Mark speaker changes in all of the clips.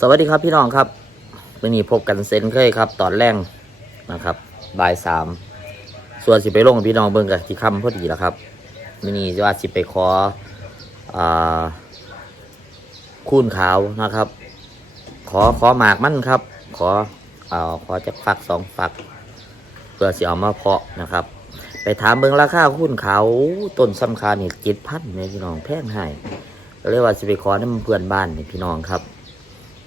Speaker 1: สวัสดีครับพี่น้องครับวันนี้พบกันเซนเคยครับ ตอนแรกนะครับบ่ายสามส่วนสิไปลงกับพี่น้องเบิ่งกับที่คำพอดีแล้วครับวันนี้ว่าสิไปขออ่าคูนขาวนะครับ ขอขอหมากมั่นครับ ขอเอ่อขอจากฝักสองฝัก เพื่อสิเอามาเพาะนะครับ ไปถามเบิ่งราคาคูนขาวต้นสำคัญนี่จ็ดพันเนี่ยพี่น้องแพงให้ก็เลยว่าสิไปขอน้ำเพื่อนบ้านนี่พี่น้องครับ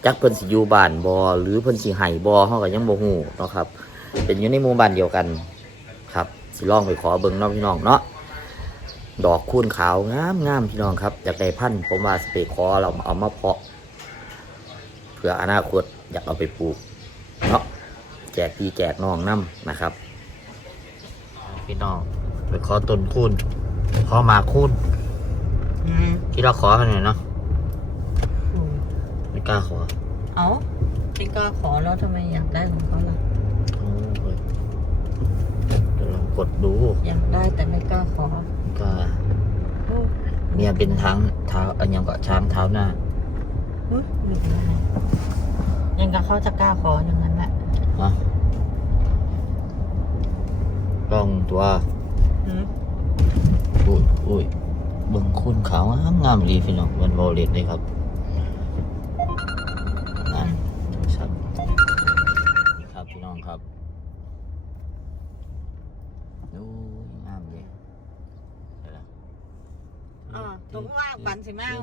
Speaker 1: จักเพิ่นสิอยู่บ้านบ่หรือเพิ่นสิให้บ่เฮาก็ยังบ่ฮู้เนาะครับ เป็นอยู่ในหมู่บ้านเดียวกันครับสิลองไปขอเบิ่งเนาะพี่น้องเนาะดอกคูณขาวงามงามพี่น้องครับอยากได้พันธุ์ผมว่าสิไปขอเราเอามาเพาะเพื่ออนาคตอยากเอาไปปลูกเนาะแจกพี่แจกน้องนํนะครับ พี่น้องไปขอต้นคูณขอหมากคูณที่เราขอกันเนี่ยเนาะไม่กล้าขอ
Speaker 2: เอาพี่ก็ขอแล้วทำไมอยากได้ของเขาล่ะ
Speaker 1: โอ้ยเดี๋ยวลองกดดู
Speaker 2: อยากได้แต่ไม่กล้าขอ
Speaker 1: ก็เมียเป็นทั้งเท้าอันยังก็ช้างเท้าหน้า
Speaker 2: อุ๊ยหลุดแล้วนะยังกับเขาจะกล้าขออย่างนั้นแหละ
Speaker 1: ฮะลองตัว
Speaker 2: หืม
Speaker 1: อุ้ยอุ้ยเบิ่งคุณขาวงามงามดีพี่น้องมันโวเลตเลยครับ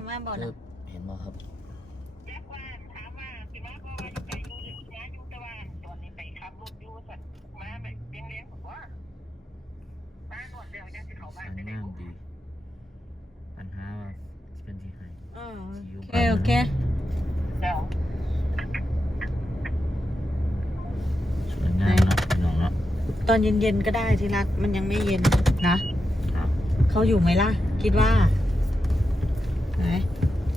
Speaker 1: มา
Speaker 2: เอามาบอกนะ
Speaker 1: เห็นไหมครับอันงามดีปัญหาว่าเป็นที่ไหน
Speaker 2: อ๋อโอเคโอเค
Speaker 1: สวยงามเนาะพี่น้องเนาะ
Speaker 2: ตอนเย็นๆก็ได้ที่รักมันยังไม่เย็นนะ
Speaker 1: ครับ
Speaker 2: เขาอยู่ไหมล่ะ คิดว่า ไหน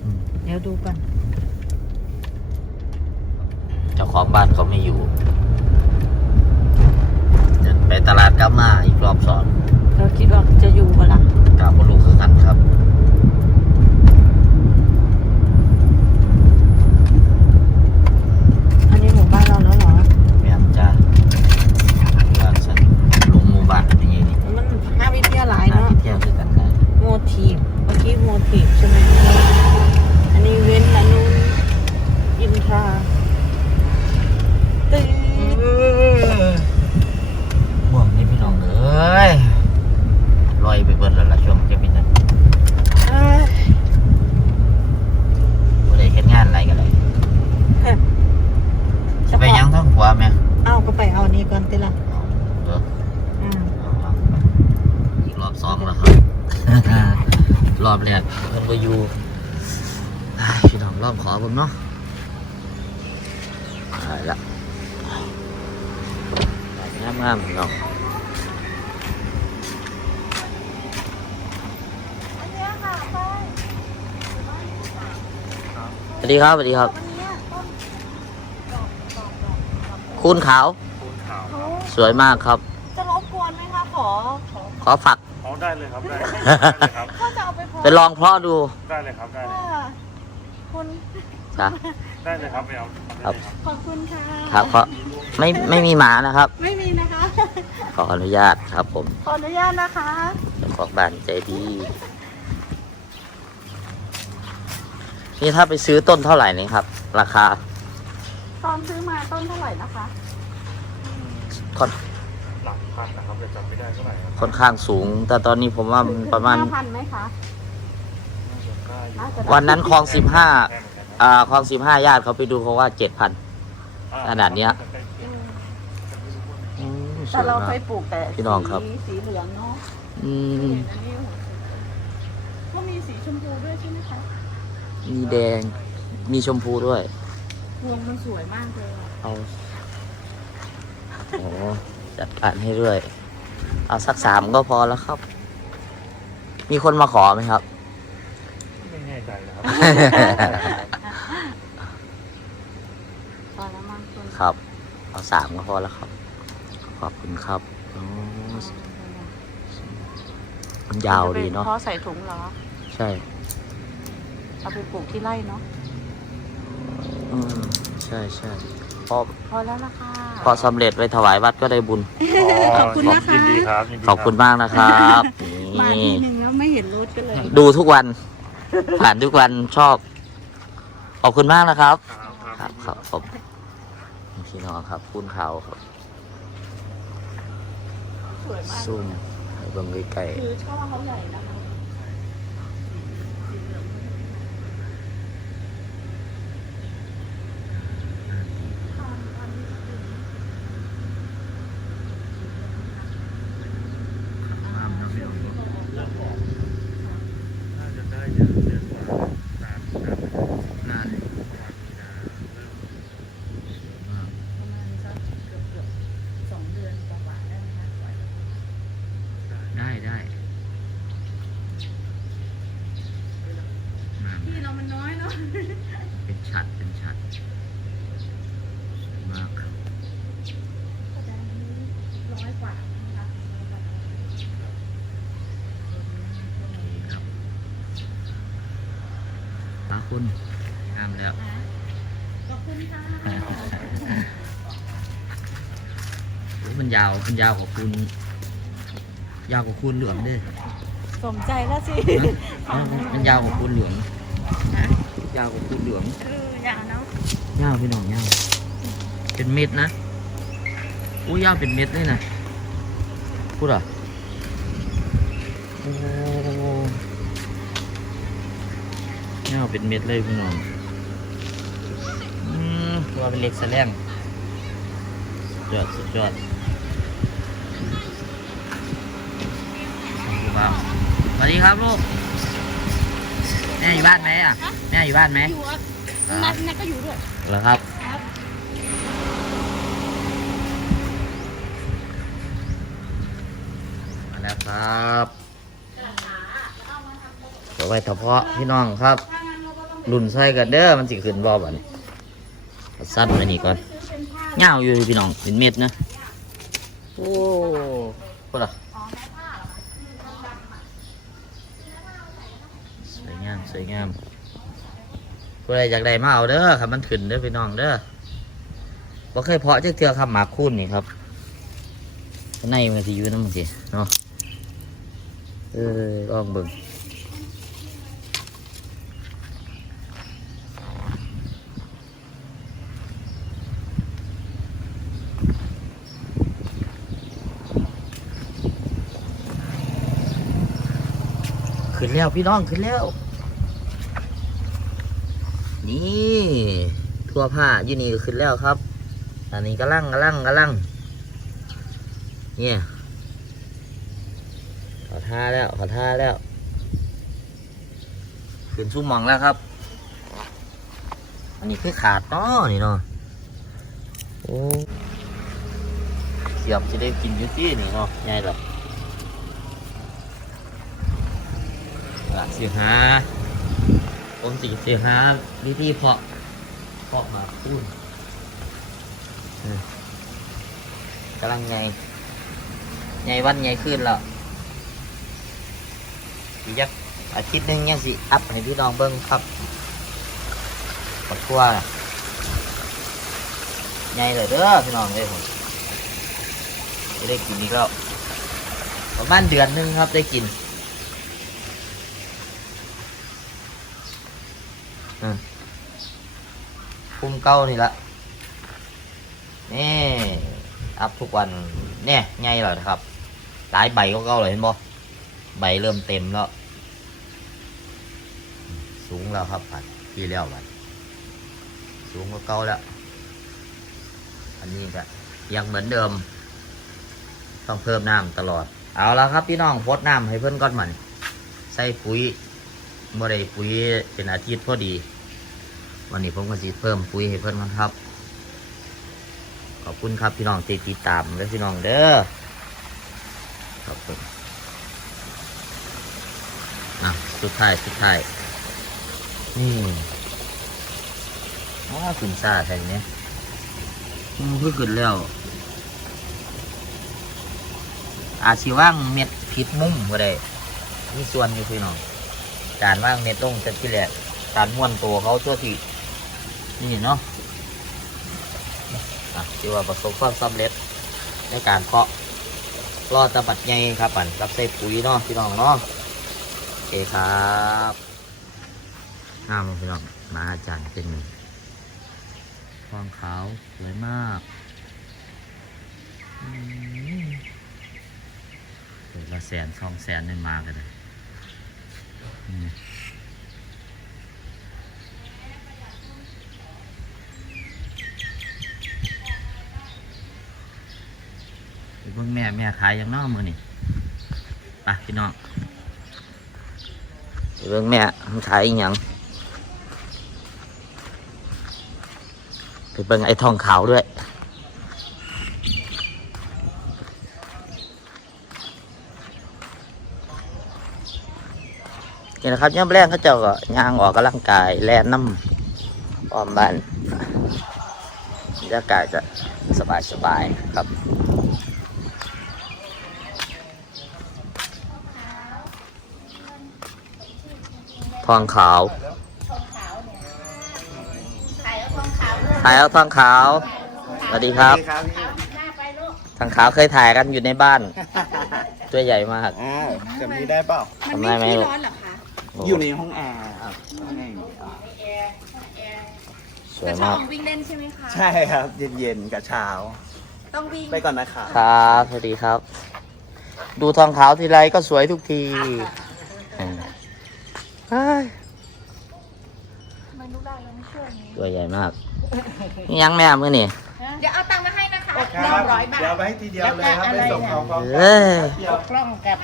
Speaker 1: อืม
Speaker 2: เดี๋ยวดูก่อน
Speaker 1: เจ้าของบ้านเขาไม่อยู่เดินไปตลาดกลับมาอีกรอบสอง
Speaker 2: เขาคิดว่าจะอยู่เปะล่ะ
Speaker 1: กลับมาลูคือกันครับ
Speaker 2: อันนี้หมู่บ้านเราแล้วเหรอ
Speaker 1: แม่มจ้าบ้านฉันลงหมู่บ้านอย่างนี้นี่
Speaker 2: มันห้าวิทยาลัย
Speaker 1: น่า
Speaker 2: เนาะ
Speaker 1: ที่เที่ยวคือกันได้
Speaker 2: โมทีฟเมื่อกี้โมทีฟใช่ไหมอันนี้เว้นอันนู้นอินทราตื้อ
Speaker 1: ม่วงนี่พี่น้องเอ้ยลอยไปเบิดแล้วล่ะช่วงจะเป็นนั้น
Speaker 2: เอ้ย
Speaker 1: บ่ได้เฮ็ดงานอะไรกันเลย
Speaker 2: เฉ
Speaker 1: ไป
Speaker 2: พาะ
Speaker 1: ยังทั้งหัวแม่
Speaker 2: เอาก็ไปเอานี่ก่อนติละ
Speaker 1: เอาเด้อ
Speaker 2: อืม
Speaker 1: อีกรอบสองแล้วครับ รอบแรกเพิ่นก็อยู่อ้ายพี่น้ องรอบขอผมเนาะตายละงามงามๆพี่น้องสวัสดีครับสวัสดีครับ คุณขาว สวยมากครับ
Speaker 2: จะรบกวนไหมคะขอ
Speaker 1: ขอฝัก
Speaker 3: อ๋อได้เลยครับ ได้ได้เลยครับ
Speaker 2: ก็จะเอาไปโพส
Speaker 1: ไปลองเพาะดู
Speaker 3: ได้เลยครับได้เลย
Speaker 2: ค่ะ คุณ
Speaker 1: จ้ะ
Speaker 3: ได้เลยครับไม่เอาทำได้เลยครับ
Speaker 2: ขอบคุณค่ะ
Speaker 1: ครับเพราะไม่ไม่มีหมานะครับ
Speaker 2: ไม่มีนะคะ
Speaker 1: ขออนุญาตครับผม
Speaker 2: ขออนุญาตนะคะ
Speaker 1: เจ้าของบ้านใจดี นี่ถ้าไปซื้อต้นเท่าไหร่นี่ครับ ราคา
Speaker 2: ตอนซื้อมาต้นเท่าไหร่นะคะ
Speaker 1: ค่อน
Speaker 3: หลักพันนะครับแต่จำไม่ได้เท่าไหร่ครับ
Speaker 1: ค่อนข้างสูง แต่ตอนนี้ผมว่ามันประมาณ
Speaker 2: ห้าพันไหมคะ
Speaker 1: วันนั้นคลองสิบห้า
Speaker 3: แค่เหมือนกันนะ
Speaker 1: อ่าคลองสิบห้าญาติเขาไปดูเขาว่าเจ็ดพัน
Speaker 3: อ่
Speaker 1: ขนาดเนี้ย
Speaker 2: อืมแต่เราเคยปลูกแต่
Speaker 1: พี่น้องครับ
Speaker 2: สีสีเหลืองเนาะ
Speaker 1: อืม
Speaker 2: เห็นอันนี้โอ้โหก็มีสีชมพูด้วยใช่ไหมคะ
Speaker 1: มีแดง มีชมพูด้วย
Speaker 2: พวงมันสวยมากเลยอะ
Speaker 1: เอาโอ้จัดการให้ด้วย เอาสักสามก็พอแล้วครับ มีคนมาขอไหมครับ
Speaker 3: ไม่แน่ ใจนะครับ
Speaker 2: พอแล้วมั้งคุณ
Speaker 1: ครับ เอาสามก็พอแล้วครับ ขอบคุณครับโอ้มันยาวดีเนาะ
Speaker 2: เพราะใส่ถุงเหรอ
Speaker 1: ใช่
Speaker 2: เอาไปปลูกที่ไร่เนาะ
Speaker 1: อืมใช่ใช่พอ
Speaker 2: พอแล้วนะคะ
Speaker 1: พอสำเร็จไปถวายวัดก็ได้บุญ
Speaker 3: อ๋อ
Speaker 2: ขอบคุณนะคะ
Speaker 3: ยินดีครับยินดี
Speaker 1: ขอบคุณมากนะครับ
Speaker 2: มา
Speaker 1: นี่
Speaker 2: ทีหนึ่งแล้วไม่เห็นรถก็เลย
Speaker 1: ดูทุกวัน ผ่านทุกวันชอบขอบคุณมากนะครับ
Speaker 3: ครับ
Speaker 1: ค
Speaker 3: ค
Speaker 1: รั
Speaker 3: รั
Speaker 1: บบครับผมพี่น้องครับคุณเขาครับ
Speaker 2: สวยมาก
Speaker 1: ซุ่มให้เบิ่งใกล้
Speaker 2: คือช่อเขาใหญ่นะคะ
Speaker 3: น่าจะได้เดือนเดือนกว่าตามตาม
Speaker 1: ๆนั่น
Speaker 3: มีนาเริ่ม
Speaker 2: ประมาณสักเกือบเกือบสองเดือนกว่าๆได้ไหมคะกว่าจะ
Speaker 1: ได้ได้นั่น
Speaker 2: ที่เรามันน้อยเนาะ
Speaker 1: เป็น ฉัดเป็นฉัดมากครับ
Speaker 2: แสดงร้อยกว่านะคะ
Speaker 1: นี่ครับตาคุณงามแล้ว
Speaker 2: ขอบคุณค่ะ
Speaker 1: โอ้มันยาวมันยาวกว่าคุณ ยาวกว่าคุณเหลืองเด้วย
Speaker 2: สมใจแล้วสิ
Speaker 1: มันยาวกว่าคุณเหลือง ยาวกว่าคุณเหลือง
Speaker 2: คืออย่างเนาะ
Speaker 1: ยาวพี่น้องยาวเป็นเม็ดนะอู้ยาวเป็นเม็ดเลยนะพูดเหรอโอ้ยาวเป็นเม็ดเลยพี่น้องอืมตัวเป็นเล็กแสลงสุดยอดสุดยอดขอบคุณครับสวัสดีครับลูก แม่อยู่บ้านไหมอะ แม่อยู่บ้านไหม
Speaker 2: อยู่อะนัดนัดก็อยู่ด้วย
Speaker 1: เหรอครับ
Speaker 2: ครับ
Speaker 1: มาแล้วครับเดี๋ยวไว้เฉพาะพี่น้องครับ รุ่นใส่กันเด้อมันสิขึ้นบ่บ่เนี่ยสั้นไปนี่ก่อนเงาวอยู่พี่น้องเป็นเม็ดนะโอ้พูดอะสวยงาม สวยงามผู้ใดอยากได้มาเอาเด้อครับมันขึ้นเด้อพี่น้องเด้อบ่เคยเพาะเจักเทือครับหมากคุ้นนี่ครับข้างในมันสิอยู่น้ำมันสิเนาะเออลองเบิ่งขึ้นแล้วพี่น้องขึ้นแล้ว นี่ทั่วผ้ายูนี่ก็ขึ้นแล้วครับ อันนี้กำลังกำลังกำลังเนี่ยขอท่าแล้วขอท่าแล้วขึ้นซุ้มมองแล้วครับ อันนี้คือขาดเนาะนี่เนาะเสียบจะได้กินยูตี้นี่เนาะใหญ่หรอกหลักสิหา ผมสิสิหาวิธีเพาะเพาะหมาคูนกำลังไงใหญ่วันใหญ่ขึ้นแล้วอีกยักอาทิตย์นึงยังสิอัพให้พี่น้องเบิ้งครับปัดทั่วน่ะใหญ่เลยเด้อพี่น้องเลยผมได้กินอีกแล้วประมาณเดือนนึงครับได้กิน อืมคุมเก้านี่ละนี่อัพทุกวันเนี่ยไงเหรอนะครับ หลายใบก็เก่าเลยเห็นบ่ใบเริ่มเต็มแล้ว สูงแล้วครับผัดที่แล้วบัดสูงก็เก่าแล้ว อันนี้ก็ยังเหมือนเดิม ต้องเพิ่มน้ำตลอด เอาละครับพี่น้องพดน้ำให้เพื่อนก้อนมัน ใส่ปุ๋ย บ่ได้ปุ๋ยเป็นอาทิตย์พอดี วันนี้ผมก็จะเพิ่มปุ๋ยให้เพื่อนกันครับ ขอบคุณครับพี่น้องที่ติดตามและพี่น้องเด้อขอบคุณอะสุดท้ายสุดท้ายนี่ว้าขึ้นซาแทนเนี้ยอืมเพิ่งขึ้นแล้ว อาจสิว่างเม็ดผิดมุ่มก็ได้มีส่วนอยู่พี่น้อง การว่างเม็ดลงจะที่แหละการม้วนตัวเขาตัวที่นี่เนาะอะที่ว่าประสบความสำเร็จในการเพาะรอดตะบัดใหญ่ครับปั่นรับใส่ปุ๋ยเนาะพี่น้องเนาะโอเคครับงามพี่น้องมาอาจารย์เป็นทองขาวสวยมากอืมเดี๋ยวละแสนสองแสนนี่มากันเลย เบิ่งแม่แม่ขายยังน้อมือนี่ไปพี่น้องเบิ่งแม่มันขายอีหยังไปเบิ่งไอ้ทองขาวด้วย นี่นะครับย่ำแรกเขาเจ้าก็ย่างออกกำลังกายแล่นน้ำอ้อมบ้านบรรยากาศจะสบายสบายๆครับทองขาวถ่ายเอาทองขาว สวัสดีครับ ทองขาวเคยถ่ายกันอยู่ในบ้าน ตัวใหญ่มาก
Speaker 4: อ่าจำนี้ได้เปล่า
Speaker 1: ทำได้ไหมลูก
Speaker 4: อ ยู่ในห้องแอร์ครับห้องแอร์
Speaker 1: สวยมาก
Speaker 2: วิ่งเล่นใช่ไหมคะ
Speaker 4: ใช่ครับ เย็นๆกับเช้า
Speaker 2: ต้องวิ่ง
Speaker 4: ไปก่อนนะครับ
Speaker 1: ครับ สวัสดีครับ ดูทองขาวทีไรก็สวยทุกทีอืมเฮ้ยตัวใหญ่มากนี่ยังแม่มื่อนี่
Speaker 2: เดี๋ยวเอาตังค์มาให้นะคะ
Speaker 4: ค
Speaker 2: หนึ่
Speaker 4: รับ
Speaker 2: งร้อยบาท
Speaker 4: เดี๋ยวไปให้ทีเดียวเลยครับ
Speaker 2: แล้ว
Speaker 4: ไป
Speaker 2: อะไร
Speaker 4: ส่งของพร้อม
Speaker 1: เอ้ย
Speaker 4: เดี๋ยว
Speaker 2: กล้องกับ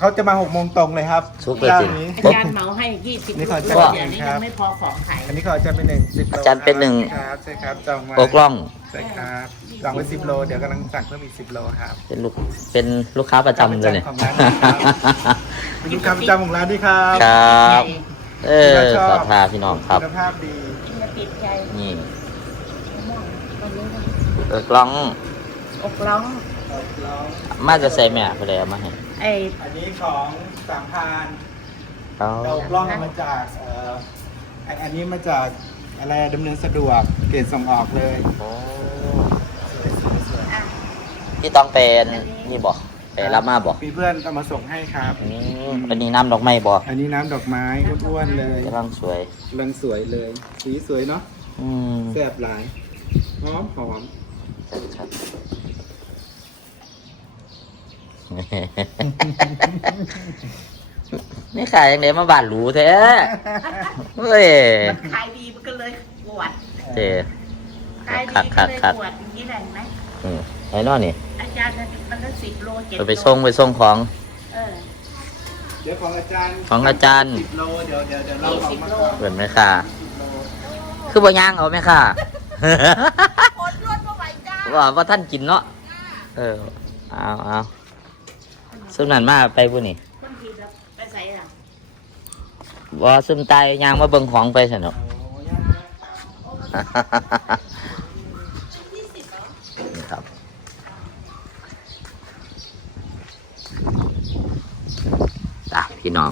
Speaker 4: เขาจะมาหกโมงตรงเลยครับ
Speaker 1: ซุปเลยจริง
Speaker 4: เจ้านี้
Speaker 2: ยานเหมาให้ยี่สิบ
Speaker 4: นี่ขอ
Speaker 2: ลู
Speaker 4: จั
Speaker 2: ก
Speaker 4: ด
Speaker 2: เดี๋ยวนี้
Speaker 4: ครั
Speaker 2: ยั
Speaker 4: บ
Speaker 2: งไม่พอของขาย
Speaker 4: อันนี้เขาอาจารย์เป็นหนึ่งสิบโล
Speaker 1: อาจารย์เป็นหนึ่ง
Speaker 4: ครับใช่ครับจองมา
Speaker 1: โอกล้อง
Speaker 4: ใช่ครับจองไว้สิบโล เดี๋ยวกำลังสั่งเพิ่มอีกสิบโลครับ
Speaker 1: เป็นลูกเป็นลูกค้าประจำเลยเนี่ย
Speaker 4: ของร้านนะครับเป็นลูกค้าประจำของร้านด้วยครับ
Speaker 1: ครั บ เออ
Speaker 4: ที่เราชอบ
Speaker 1: ขอทาพี่น้องครับ
Speaker 4: คุณภาพดี
Speaker 2: ติดใจ
Speaker 1: นี่
Speaker 2: วันนี้
Speaker 1: เออกล้อง
Speaker 2: อกร้อง
Speaker 4: ร้อง
Speaker 1: มาจะใส่แม่ไปเลยเอามาให้
Speaker 2: ไอ้
Speaker 4: อันนี้ของสามพาน
Speaker 1: เอา
Speaker 4: เรากล้องมาจากเอ่ออันอันนี้มาจากอะไรดำเนินสะดวกเกรดส่งออกเลย
Speaker 1: โอ้ที่ต้องเป็นนี่บอกไปรับมาบอก
Speaker 4: มีเพื่อนเอามาส่งให้ครับ
Speaker 1: อืมอันนี้น้ำดอกไม้บอก
Speaker 4: อันนี้น้ำดอกไม้อ้วนๆเลย
Speaker 1: กำลังสวย
Speaker 4: กำลังสวยเลย สีสวยเนาะ
Speaker 1: อืม
Speaker 4: แซ่บหลายหอมหอม
Speaker 1: ชัด ๆนี่ขายยังไงมาบาดหรูแท้เฮ้ย
Speaker 2: ขายดีมันก็เลยปวด
Speaker 1: เจ๊
Speaker 2: ขายดี
Speaker 1: คัก
Speaker 2: ก็
Speaker 1: คัก
Speaker 2: เลย
Speaker 1: คัก
Speaker 2: ปวดอย่างนี้แหละเห็นไหม
Speaker 1: อืมไอ้นอนนี่
Speaker 2: อาจารย์มันก็สิบโลเจ็ด
Speaker 1: ไป
Speaker 2: โล
Speaker 1: ไปส่งไปส่งของ
Speaker 2: เออ
Speaker 4: เดี๋ยวของอาจารย์
Speaker 1: ของอาจารย์
Speaker 4: สิบโลเดี๋ยวเดี๋ยวเดี๋ยวเราของมาก่อน
Speaker 1: เหมือนไหมค่ะ
Speaker 4: สิบโล
Speaker 1: คือบ่ย่างเอาไหมค่ะ
Speaker 2: คนรวดมาไหวจ้า
Speaker 1: ว่าว่าท่านกินเนาะเออเอาเอา ซุมนั้นมาไปบุนี่
Speaker 2: คนทีแบบไปใส่ล่ะ
Speaker 1: ว่าซุมตายย่างมาเบิ่งของไปสนุก
Speaker 4: โอ้ยากนะ
Speaker 1: นี่ครับอะพี่น้อง